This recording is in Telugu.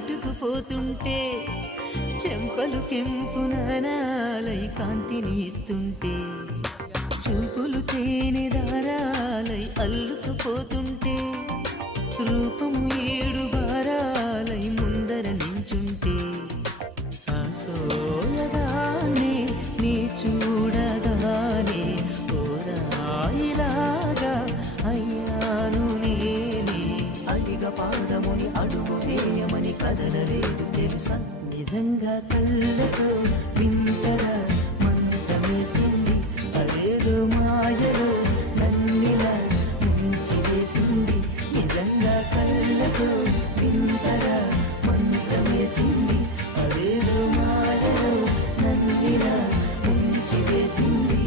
నాటుకుపోతుంటే చెంపలు కెంపున నాలై కాంతిని ఇస్తుంటే చూపులు తేనె దారాలై అల్లుకుపోతుంటే రూపము ఏడు బారాలై ముందర నించుంటే ఆసోయగానే నీ చూడగానే ఓరాయిలాగా అయ్యాను నేనే అడిగ పాదముని అడుగు వేయమని కదలలేదు తెలుసా నిజంగా కళ్ళతో వింతగా మంత్రమేసింది అదేదో మాయలో నన్నిలా ముంచివేసింది నిజంగా కళ్ళతో వింతగా మంత్రమేసింది అదేదో మాయలో నన్నిలా ముంచివేసింది